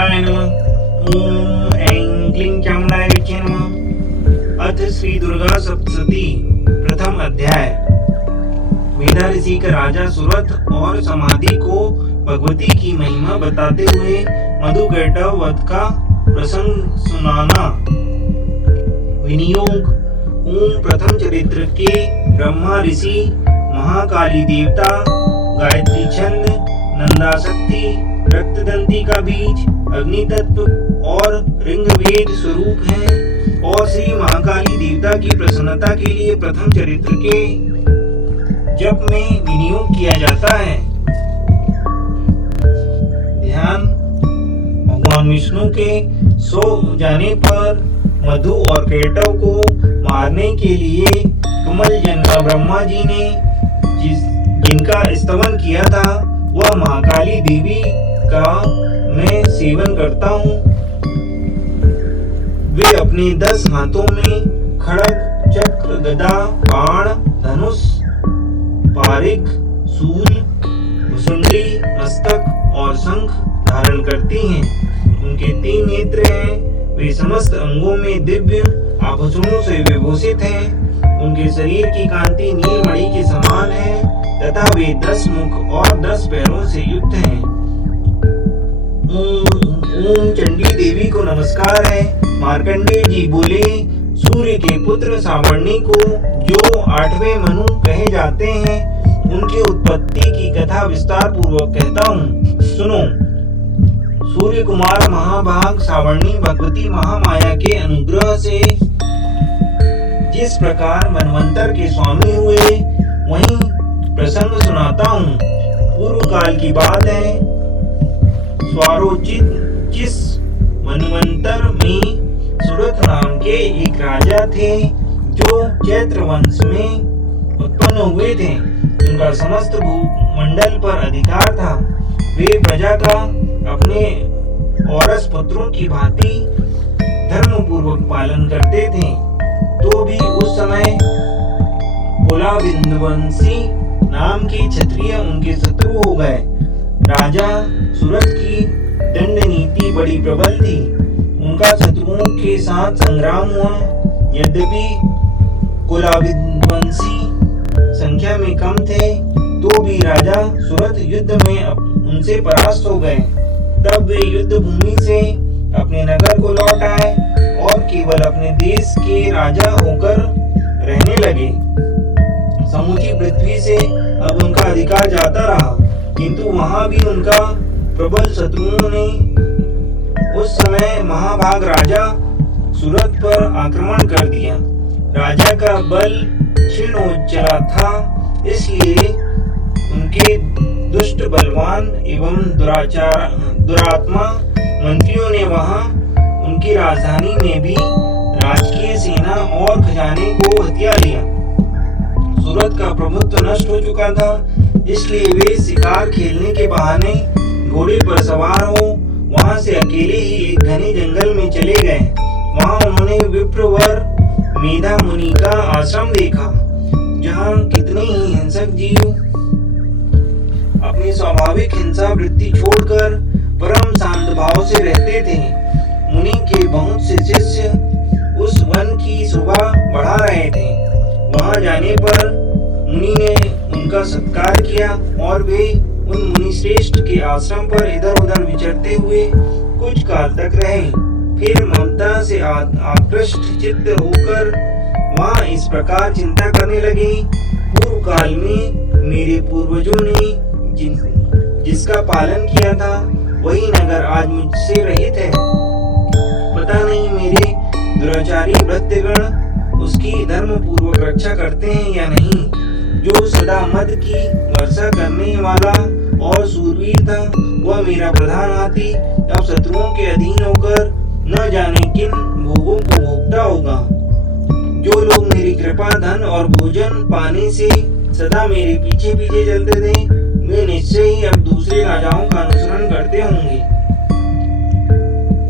शिवाय नमः। ओम ऐं क्लीं चामुण्डायै नमः। अथ श्री दुर्गा सप्तशती प्रथम अध्याय। मेधा ऋषि का राजा सुरथ और समाधि को भगवती की महिमा बताते हुए मधुकैटभ वध का प्रसंग सुनाना। विनियोग। ओम प्रथम चरित्र के ब्रह्मा ऋषि, महाकाली देवता, गायत्री छंद, नंदाशक्ति, रक्तदंती का बीज, अग्नि तत्व और ऋग्वेद स्वरूप हैं और श्री महाकाली देवता की प्रसन्नता के लिए प्रथम चरित्र के जप में विनियोग किया जाता है। ध्यान। भगवान विष्णु के सो जाने पर मधु और कैटभ को मारने के लिए कमल जन्मा ब्रह्मा जी ने जिनका स्तवन किया था वह महाकाली देवी का मैं सेवन करता हूँ। वे अपने 10 हाथों में खड्ग, चक्र, गदा, बाण, धनुष, पारिक, शूल, भुसुंडी, मस्तक और शंख धारण करती हैं। उनके 3 नेत्र हैं। वे समस्त अंगों में दिव्य आभूषणों से विभूषित हैं। उनके शरीर की कांति नीलमणि के समान है तथा वे 10 मुख और 10 पैरों से युक्त हैं। ओम चंडी देवी को नमस्कार है। मार्कंडेय जी बोले, सूर्य के पुत्र सावर्णी को जो 8वें मनु कहे जाते हैं, उनकी उत्पत्ति की कथा विस्तार पूर्वक कहता हूँ, सुनो। सूर्य कुमार महाभाग सावर्णी भगवती महामाया के अनुग्रह से जिस प्रकार मनवंतर के स्वामी हुए, वहीं प्रसंग सुनाता हूँ। पूर्व काल की बात है। स्वारोचित जिस मनवंतर में सुरथ नाम के एक राजा थे जो चैत्र वंश में उत्पन्न हुए थे। उनका समस्त भूमंडल पर अधिकार था। वे प्रजा का अपने औरस पुत्रों की भांति धर्म पूर्वक पालन करते थे। तो भी उस समय कुलाविंदवंशी नाम के क्षत्रिय उनके शत्रु हो गए। राजा सुरथ की दंड नीति बड़ी प्रबल थी। उनका शत्रुओं के साथ संग्राम हुआ। यद्यपि कुलाविंदवंशी संख्या में कम थे, तो भी राजा सुरथ युद्ध में उनसे परास्त हो गए। तब वे युद्ध भूमि से अपने नगर को लौट आए और केवल अपने देश के राजा होकर रहने लगे। समूची पृथ्वी से अब उनका अधिकार जाता रहा, किंतु वहां भी उनका प्रबल शत्रुओं ने उस समय महाभाग राजा सुरथ पर आक्रमण कर दिया। राजा का बल क्षीण हो चला था, इसलिए उनके दुष्ट, बलवान एवं दुरात्मा मंत्रियों ने वहां उनकी राजधानी में भी राजकीय सेना और खजाने को हथिया लिया। सूरत का प्रभुत्व नष्ट हो चुका था, इसलिए वे शिकार खेलने के बहाने घोड़े पर सवार हो वहां से अकेले ही एक घने जंगल में चले गए। वहां उन्होंने विप्रवर मेधा मुनि का आश्रम देखा, जहां कितने ही हिंसक जीव अपनी स्वाभाविक हिंसा वृत्ति छोड़कर परम शांत भाव से रहते थे। मुनि के बहुत से शिष्य उस वन की शोभा बढ़ा रहे थे। वहां जाने पर मुनि ने उनका सत्कार किया और वे उन मुनि श्रेष्ठ के आश्रम पर इधर उधर विचरते हुए कुछ काल तक रहे। फिर ममता से आकृष्ट चित्त होकर वहां इस प्रकार चिंता करने लगे, पूर्व काल में मेरे पूर्वजों ने जिसका पालन किया था, वही नगर आज मुझसे रहित है। पता नहीं मेरे दुराचारी भृत्यगण उसकी धर्म पूर्वक रक्षा करते हैं या नहीं। जो सदा मद की वर्षा करने वाला और सूरवीर था, वह मेरा प्रधान हाथी अब शत्रुओं के अधीन होकर न जाने किन भोगों को भोगता होगा। जो लोग मेरी कृपा, धन और भोजन पाने से सदा मेरे पीछे पीछे चलते थे, वे निश्चय ही अब दूसरे राजाओं का अनुसरण करते होंगे।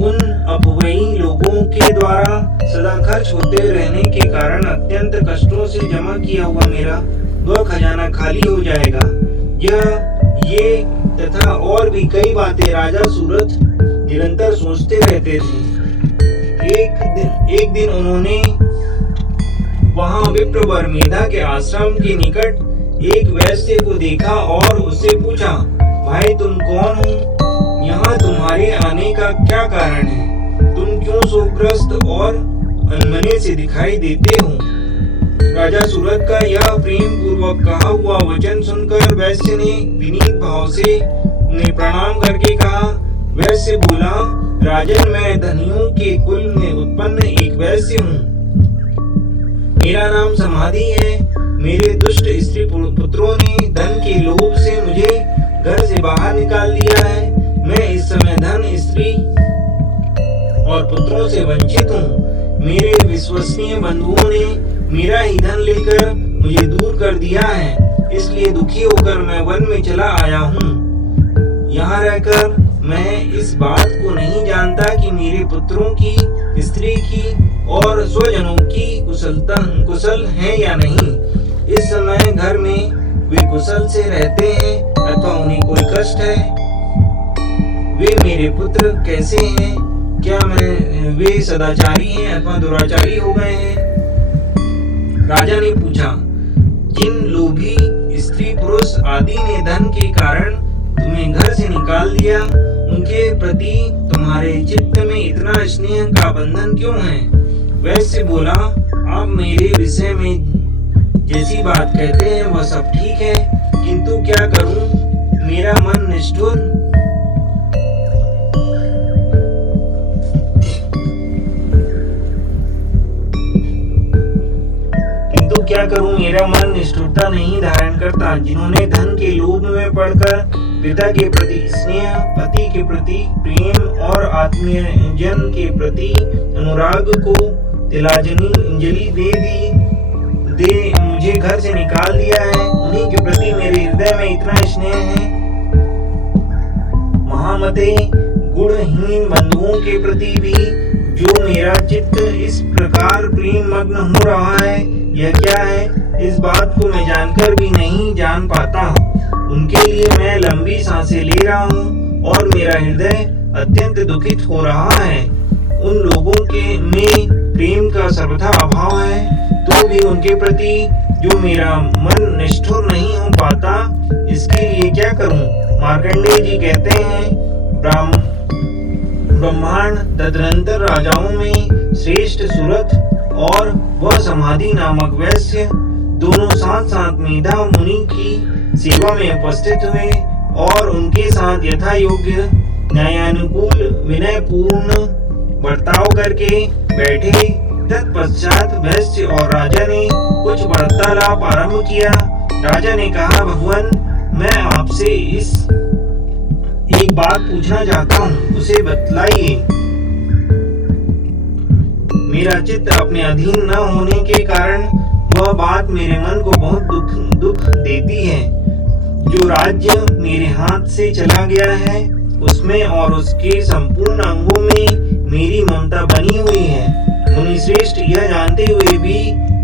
उन अपव्ययी लोगों के द्वारा सदा खर्च होते रहने के कारण अत्यंत कष्टों से जमा किया हुआ मेरा वह खजाना खाली हो जाएगा। ये तथा और भी कई बातें राजा सूरथ निरंतर रहते थे। एक दिन उन्होंने वहां विप्रवर मेधा के आश्रम के निकट एक वैश्य को देखा और उससे पूछा, भाई तुम कौन हो? यहाँ तुम्हारे आने का क्या कारण है? तुम क्यों शोकग्रस्त और अनमने से दिखाई देते हो? राजा सूरत का यह प्रेम पूर्वक कहा हुआ वचन सुनकर वैश्य ने विनीत भाव से उन्हें प्रणाम करके कहा। वैश्य बोला, राजन, मैं धनियों के कुल में उत्पन्न एक वैश्य हूँ। मेरा नाम समाधि है। मेरे दुष्ट स्त्री पुत्रों ने धन के लोभ से मुझे घर से बाहर निकाल दिया है। मैं इस समय धन, स्त्री और पुत्रों से वंचित हूँ। मेरे विश्वसनीय बंधुओं ने मेरा ही धन लेकर मुझे दूर कर दिया है, इसलिए दुखी होकर मैं वन में चला आया हूँ। यहाँ रहकर मैं इस बात को नहीं जानता कि मेरे पुत्रों की, स्त्री की और स्वजनों की कुशल है या नहीं। इस समय घर में वे कुशल से रहते हैं अथवा उन्हें कोई कष्ट है। वे मेरे पुत्र कैसे हैं? क्या वे सदाचारी हैं अथवा दुराचारी हो गए हैं? राजा ने पूछा, जिन लोभी स्त्री पुरुष आदि ने धन के कारण तुम्हें घर से निकाल दिया, उनके प्रति तुम्हारे चित्त में इतना स्नेह का बंधन क्यों है? वैश्य बोला, आप मेरे विषय में जैसी बात कहते हैं वह सब ठीक है, किंतु क्या करूं? मेरा मन निष्ठुर मेरा मन निष्ठुरता नहीं धारण करता। जिन्होंने धन के लोभ में पड़कर पिता के प्रति स्नेह, पति के प्रति प्रेम और आत्मीय जन के प्रति अनुराग को तिलांजलि दे मुझे घर से निकाल दिया है, उन्हीं के प्रति मेरे हृदय में इतना स्नेह है। महामते, गुणहीन बंधुओं के प्रति भी जो मेरा चित्त इस प्रकार प्रेम मग्न हो रहा है, यह क्या है? इस बात को मैं जानकर भी नहीं जान पाता। उनके लिए मैं लंबी सांसें ले रहा हूँ और मेरा हृदय अत्यंत दुखित हो रहा है। उन लोगों के में प्रेम का सर्वथा अभाव है, तो भी उनके प्रति जो मेरा मन निष्ठुर नहीं हो पाता, इसके लिए क्या करूं? मार्कंडेय जी कहते हैं, ब्रह्मांड तदनंतर राजाओं में श्रेष्ठ सूरत और वह समाधि नामक वैश्य दोनों साथ साथ मेधा मुनि की सेवा में उपस्थित हुए और उनके साथ यथा योग्य न्यायानुकूल विनय पूर्ण बर्ताव करके बैठे। तत्पश्चात वैश्य और राजा ने कुछ वार्तालाप आरंभ किया। राजा ने कहा, भगवान, मैं आपसे एक बात पूछना चाहता हूँ, उसे बतलाइए। मेरा चित्त अपने अधीन न होने के कारण वह बात मेरे मन को बहुत दुख देती है। जो राज्य मेरे हाथ से चला गया है, उसमें और उसके संपूर्ण अंगों में मेरी ममता बनी हुई है। मुनि श्रेष्ठ, यह जानते हुए भी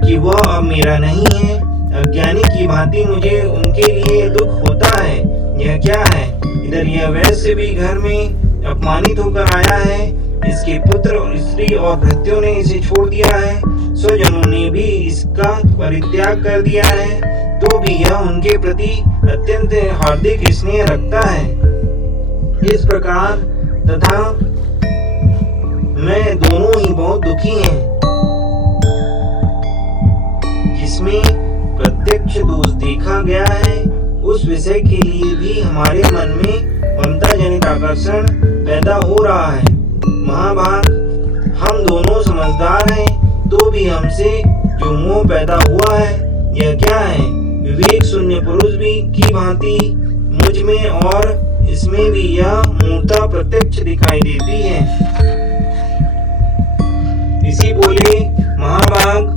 कि वह अब मेरा नहीं है, अज्ञानी की भांति मुझे उनके लिए दुख होता है। यह क्या है? इधर यह वैश्य भी घर में अपमानित होकर आया है, इसके पुत्र और स्त्री और भृत्यों ने इसे छोड़ दिया है, स्वजनों ने भी इसका परित्याग कर दिया है, तो भी यह उनके प्रति अत्यंत हार्दिक स्नेह रखता है। इस प्रकार तथा मैं दोनों ही बहुत दुखी हैं। जिसमें प्रत्यक्ष दोष देखा गया है, उस विषय के लिए भी हमारे मन में ममता जनित आकर्षण पैदा हो रहा है। महाभाग, हम दोनों समझदार हैं, तो भी हमसे जो मोह पैदा हुआ है, यह क्या है? विवेक शून्य पुरुष भी की भांति मुझ में और इसमें भी यह मूर्ता प्रत्यक्ष दिखाई देती है। इसी बोले, महाभाग,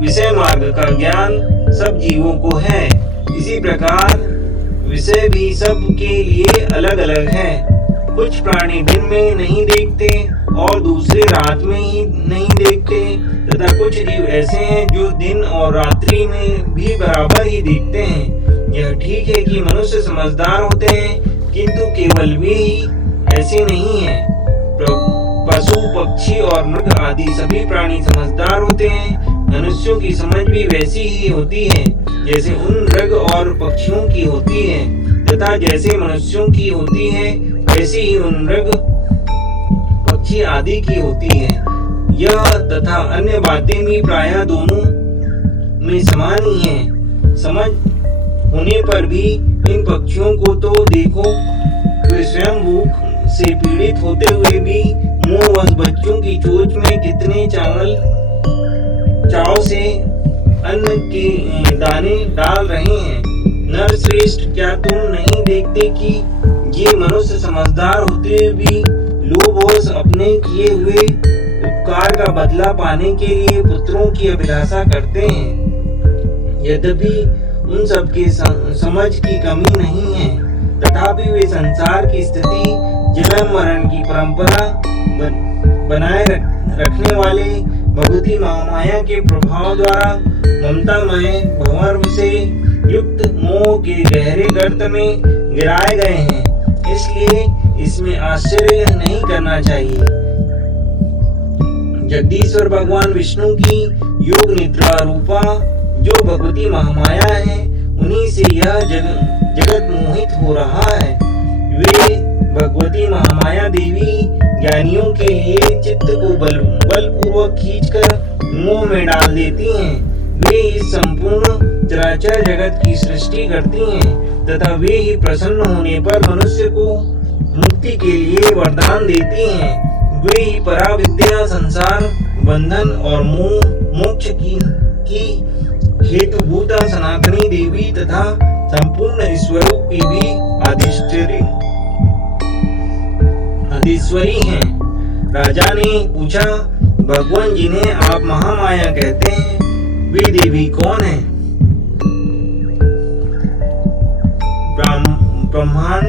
विषय मार्ग का ज्ञान सब जीवों को है, इसी प्रकार विषय भी सब के लिए अलग अलग है। कुछ प्राणी दिन में नहीं देखते और दूसरे रात में ही नहीं देखते, तथा कुछ जीव ऐसे हैं जो दिन और रात्रि में भी बराबर ही देखते हैं। यह ठीक है कि मनुष्य समझदार होते हैं, किंतु केवल वे ही ऐसे नहीं हैं। पक्षी और मृग आदि सभी प्राणी समझदार होते हैं, मनुष्यों की समझ भी वैसी ही होती है जैसे उन मृग और पक्षियों की होती है, तथा जैसे मनुष्यों की होती है वैसी ही उन मृग पक्षी आदि की होती है। यह तथा अन्य बातें भी प्रायः दोनों में समान ही हैं। समझ होने पर भी इन पक्षियों को तो देखो, वे स्वयं भूख से पीड़ित होते हुए भी मोहवश बच्चों की चोंच में कितने चाव से अन्न के दाने डाल रहे हैं। नर श्रेष्ठ, क्या तुम नहीं देखते कि ये मनुष्य समझदार होते हुए भी लोभवश अपने किए हुए उपकार का बदला पाने के लिए पुत्रों की अभिलाषा करते हैं। यद्यपि उन सबके समझ की कमी नहीं है, तथापि वे संसार की स्थिति, जन्म मरण की परंपरा बनाए रखने वाले भगवती महामाया के प्रभाव द्वारा ममतामय भंवर से युक्त मोह के गहरे गर्त में गिराए गए हैं। इसलिए इसमें आश्चर्य नहीं करना चाहिए। जगदीश्वर भगवान विष्णु की योग निद्रा रूपा जो भगवती महामाया है, उन्हीं से यह जगत मोहित हो रहा है। वे भगवती महामाया देवी ज्ञानियों के लिए चित्त को बलपूर्वक खींचकर मोह में डाल देती हैं। वे इस संपूर्ण चराचर जगत की सृष्टि करती हैं तथा वे ही प्रसन्न होने पर मनुष्य को मुक्ति के लिए वरदान देती हैं। वे ही पराविद्या, संसार बंधन और मोक्ष की हेतुभूता सनातनी देवी तथा संपूर्ण ईश्वरों की भी आदिश्वरी हैं। राजा ने पूछा, भगवान जिन्हें आप महामाया कहते हैं, वे देवी कौन है? ब्रह्मांड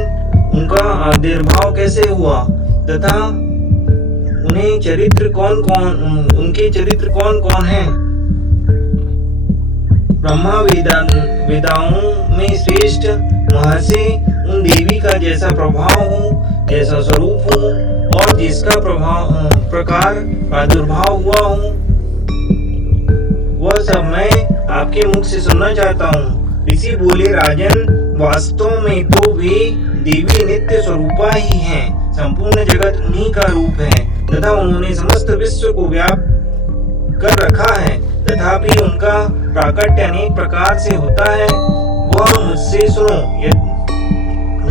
उनका आविर्भाव कैसे हुआ तथा उनके चरित्र कौन कौन हैं? ब्रह्मा वेदाओं में श्रेष्ठ महर्षि उन देवी का जैसा प्रभाव हो, जैसा स्वरूप हो और जिसका प्रकार प्रादुर्भाव हुआ हो, वह सब मैं आपके मुख से सुनना चाहता हूँ। ऋषि बोले, राजन, वास्तव में तो वे देवी नित्य स्वरूपा ही हैं। संपूर्ण जगत उन्हीं का रूप है तथा उन्होंने समस्त विश्व को व्याप्त कर रखा है। तथापि उनका प्राकट्य अनेक प्रकार से होता है, वह मुझसे सुनो।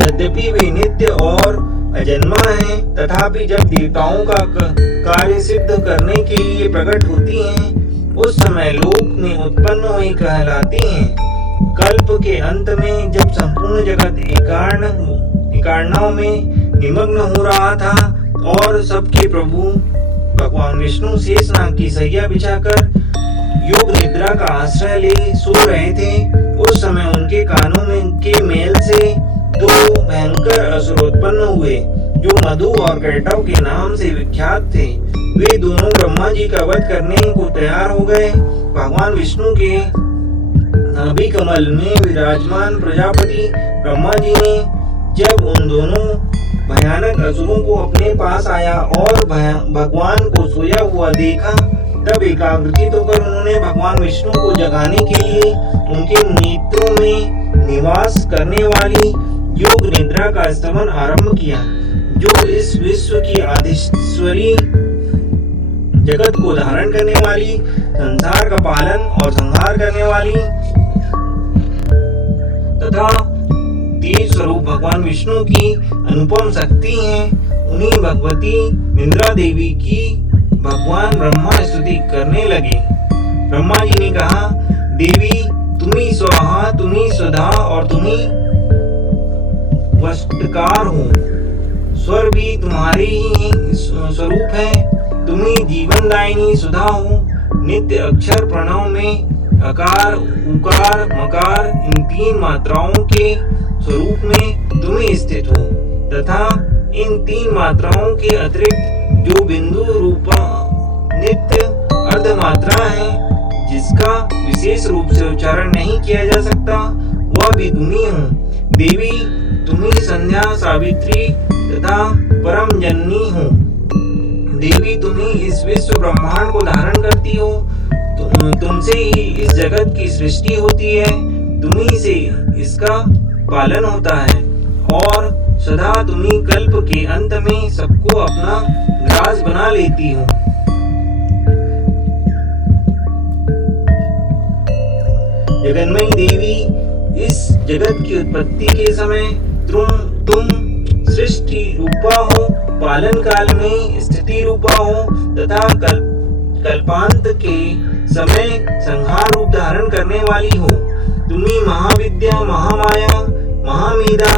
यद्यपि वे नित्य और अजन्मा है, तथापि जब देवताओं का कार्य सिद्ध करने के लिए प्रकट होती हैं, उस समय लोक में उत्पन्न हुई कहलाती हैं। कल्प के अंत में जब संपूर्ण जगत एकार्णव में निमग्न हो रहा था और सबके प्रभु भगवान विष्णु शेषनाग की सैया बिछाकर योग निद्रा का आश्रय ले सो रहे थे, उस समय उनके कानों में के मेल से दो भयंकर असुर उत्पन्न हुए, जो मधु और कैटव के नाम से विख्यात थे। वे दोनों ब्रह्मा जी का वध करने को तैयार हो गए। भगवान विष्णु के नाभि कमल में विराजमान प्रजापति ब्रह्मा जी ने जब उन दोनों भयानक असुरों को अपने पास आया और भगवान को सोया हुआ देखा, तब एकाग्रचित होकर उन्होंने भगवान विष्णु को जगाने के लिए उनके नेत्रों में निवास करने वाली योग निद्रा का स्तमन आरंभ किया, जो इस विश्व की आदिश्वरी, जगत को धारण करने वाली, संसार का पालन और संहार करने वाली तथा तेज स्वरूप भगवान विष्णु की अनुपम शक्ति है। उन्हीं भगवती निद्रा देवी की भगवान ब्रह्मा स्तुति करने लगे। ब्रह्मा जी ने कहा, देवी तुम्ही स्वाहा, तुम्ही स्वधा और तुम्ही वस्त्रकार हो। स्वर भी तुम्हारी ही स्वरूप है। तुम्ही जीवनदायिनी सुधा हो। नित्य अक्षर प्रणव में अकार, उकार, मकार इन तीन मात्राओं के स्वरूप में तुम्ही स्थित हो तथा इन तीन मात्राओं के अतिरिक्त जो बिंदु रूपा नित्य अर्ध मात्रा है, जिसका विशेष रूप से उच्चारण नहीं किया जा सकता, वह भी तुम्ही हो। देवी तुम्ही संध्या, सावित्री तथा परम जननी हो। देवी तुम ही इस विश्व ब्रह्मांड को धारण करती हो, तुमसे ही इस जगत की सृष्टि होती है, तुम ही से इसका पालन होता है और सदा तुम ही कल्प के अंत में सबको अपना ग्रास बना लेती हो। जगन्मयी देवी, इस जगत की उत्पत्ति के समय तुम सृष्टि रूपा हो, पालन काल में स्थिति रूपा हो तथा कल्पांत के समय संहार रूप धारण करने वाली हो। तुम्ही महाविद्या, महामाया, महामेधा,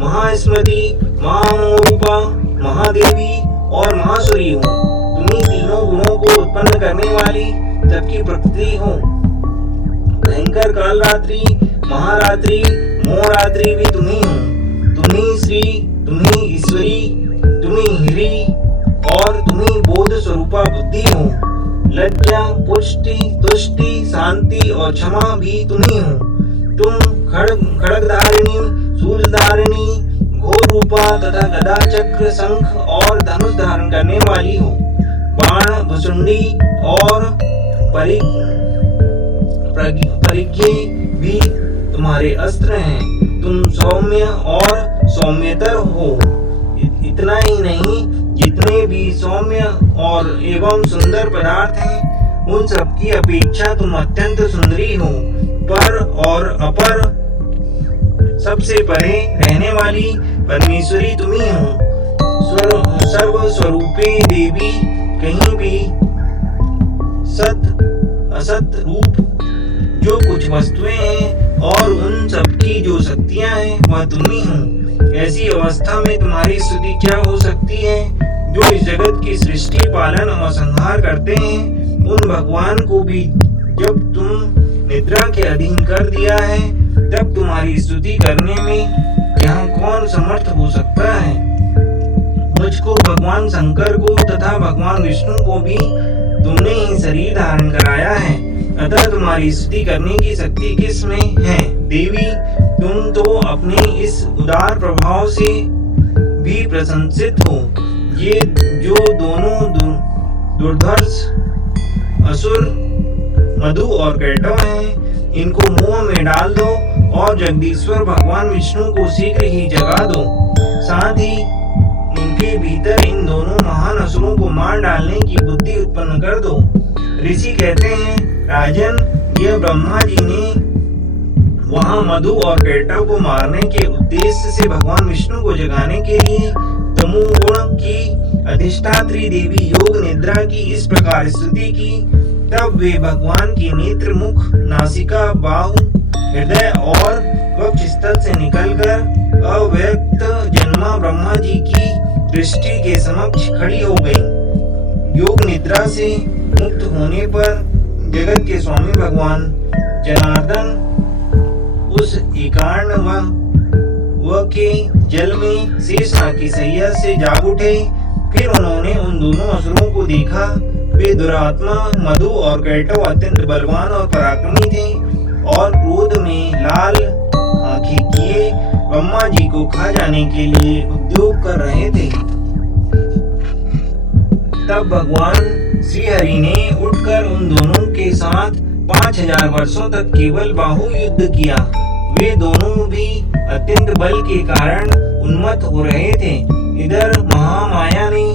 महास्मृति, महामोरूपा, महादेवी और महासुरी हो। तुम्ही तीनों गुणों को उत्पन्न करने वाली सबकी प्रकृति हो। भयंकर काल रात्रि, महारात्रि, मोहरात्रि भी तुम्ही हो। तुम्ही श्री, तुम्ही ईश्वरी, तुम्ही हिरी और तुम्ही बोध स्वरूपा बुद्धि हो। लज्जा, पुष्टि, तुष्टि, शांति और क्षमा भी तुम्ही हो। तुम खड्गधारिणी, शूलधारिणी, घोर रूपा तथा गदा, चक्र, शंख और धनुष धारण करने वाली हो। बाण, भुसुंडी और परिज्ञे भी तुम्हारे अस्त्र हैं। तुम सौम्य और सौम्यतर हो। इतना ही नहीं, जितने भी सौम्य और एवं सुंदर पदार्थ हैं, उन सब की अपेक्षा तुम अत्यंत सुंदरी हो। पर और अपर सबसे परे रहने वाली परमेश्वरी तुम्ही हो। सर्व स्वरूपे देवी, कहीं भी सत असत रूप जो कुछ वस्तुएं हैं और उन सब की जो शक्तियां हैं वह तुम्ही हो। ऐसी अवस्था में तुम्हारी स्तुति क्या हो सकती है? जो इस जगत की सृष्टि, पालन और संहार करते हैं, उन भगवान को भी जब तुम निद्रा के अधीन कर दिया है, तब तुम्हारी स्तुति करने में यहाँ कौन समर्थ हो सकता है? मुझको, भगवान शंकर को तथा भगवान विष्णु को भी तुमने ही शरीर धारण कराया है, अतः तुम्हारी स्तुति करने की शक्ति किस में है? देवी, तुम तो अपने इस उदार प्रभाव से भी प्रशंसित हो। ये जो दोनों दुर्धर्ष असुर मधु और कैटव हैं, इनको मुंह में डाल दो और जगदीश्वर भगवान विष्णु को शीघ्र ही जगा दो। साथ ही इनके भीतर इन दोनों महान असुरों को मार डालने की बुद्धि उत्पन्न कर दो। ऋषि कहते हैं, राजन, यह ब्रह्मा जी ने वहां मधु और कैटव को मारने के उद्देश्य से भगवान विष्णु को जगाने के लिए तमोगुण की अधिष्ठात्री देवी योग निद्रा की इस प्रकार स्तुति की। तब वे भगवान की नेत्र, मुख, नासिका, बाहु, हृदय और वक्षस्थल से निकलकर अव्यक्त जन्मा ब्रह्मा जी की दृष्टि के समक्ष खड़ी हो गई। योग निद्रा से मुक्त होने पर जगत के स्वामी भगवान जनार्दन उस एकार्ण व के जल में शेषनाग की सैया से जाग उठे। फिर उन्होंने उन दोनों असुरों को देखा। वे दुरात्मा मधु और कैटव अत्यंत बलवान और पराक्रमी थे और क्रोध में लाल आंखें किए ब्रह्मा जी को खा जाने के लिए उद्योग कर रहे थे। तब भगवान श्री हरि ने उठकर उन दोनों के साथ 5000 वर्षों तक केवल बाहु युद्ध किया। वे दोनों भी अत्यंत बल के कारण उन्मत्त हो रहे थे। इधर महामाया ने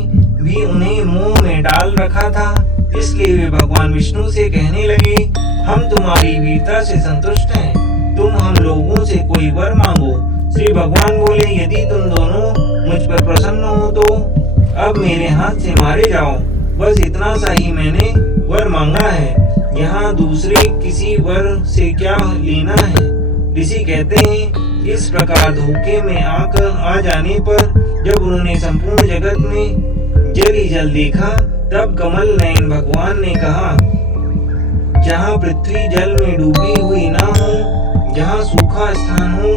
भी उन्हें मुंह में डाल रखा था, इसलिए वे भगवान विष्णु से कहने लगे, हम तुम्हारी वीरता से संतुष्ट हैं, तुम हम लोगों से कोई वर मांगो। श्री भगवान बोले, यदि तुम दोनों मुझ पर प्रसन्न हो तो अब मेरे हाथ से मारे जाओ। बस इतना सा ही मैंने वर मांगा है, यहाँ दूसरे किसी वर से क्या लेना है। ऋषि कहते हैं, इस प्रकार धोखे में आ जाने पर जब उन्होंने संपूर्ण जगत में जल ही जल देखा, तब कमल नयन भगवान ने कहा, जहाँ पृथ्वी जल में डूबी हुई ना हो, जहाँ सूखा स्थान हो,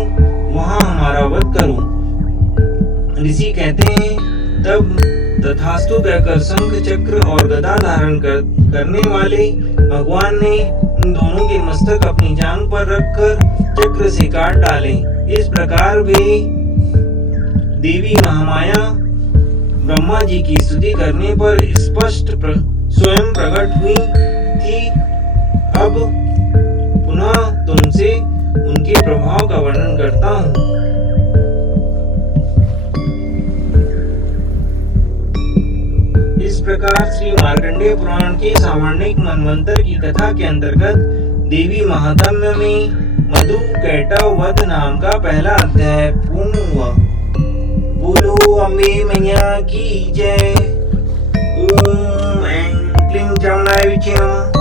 वहाँ हमारा वध करो। ऋषि कहते हैं, तब तथास्तु कहकर शंख, चक्र और गदा धारण करने वाले भगवान ने उन दोनों के मस्तक अपनी जांघ पर रखकर चक्र से काट डाले। इस प्रकार वे देवी महामाया ब्रह्मा जी की स्तुति करने पर स्पष्ट स्वयं प्रकट हुई थी। अब पुनः तुमसे उनके प्रभाव का वर्णन करता हूँ। इस प्रकार श्री मार्कंडेय पुराण के सावर्णिक मनवंतर की कथा के अंतर्गत देवी महात्म्य में मधु कैटव वध नाम का पहला अध्याय पूर्ण हुआ। बोलो अम्बे मैया की जय। ओम ऐं क्लीं चामुंडाय विचे नमः।